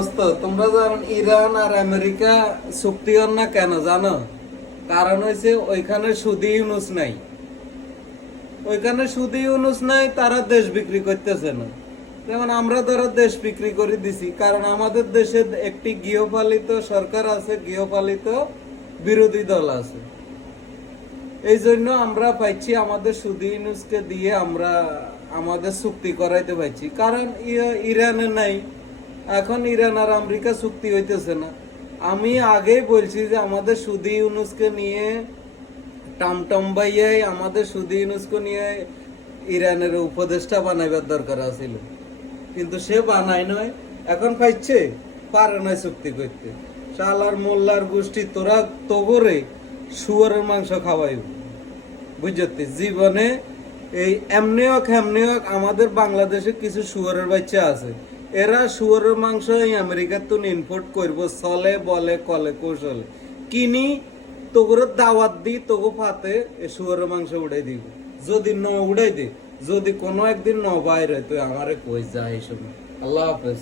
দোস্ত, তোমরা যেমন ইরান আর আমেরিকা চুক্তি হন না কেন জানো? কারণ হয়েছে ওইখানে সুদি ইউনুস নাই। ওইখানে সুদি ইউনুস নাই, তারা দেশ বিক্রি করতেছে না। যেমন আমরা ধরো দেশ বিক্রি করে দিছি, কারণ আমাদের দেশে একটি গৃহপালিত সরকার আছে, গৃহপালিত বিরোধী দল আছে। এই জন্য আমরা পাইছি আমাদের সুদি ইউনুসকে দিয়ে আমরা আমাদের চুক্তি করাইতে পাইছি, কারণ ইরানে নাই। এখন ইরান আর আমেরিকা চুক্তি হইতেছে না। আমি আগেই বলছি যে আমাদের সুদি ইউনুসকে নিয়ে টামটাম বাইয়াই আমাদের সুদি ইউনুসকে নিয়ে ইরানের উপদেষ্টা বানাইবার দরকার আছিল, কিন্তু সে বানাই নয়। এখন পাইছে পারে নয় চুক্তি করতে। শালার মোল্লার গোষ্ঠী, তোরা তগরে শুয়োরের মাংস খাওয়াইব, বুঝতে? জীবনে এই এমনি হোক আমাদের বাংলাদেশে কিছু শুয়োরের বাচ্চা আছে, এরা শুয়োরের মাংস এই আমেরিকার তো ইম্পোর্ট করব, চলে বলে কলে কৌশলে কিনি, তোগুলো দাওয়াত দি, তোগো পাতে এ শুয়োরের মাংস উড়াই দিব। যদি ন উড়াই দে, যদি কোনো একদিন ন বাইর হয়, তুই আমারে কই যা এই সময়। আল্লাহ হাফেজ।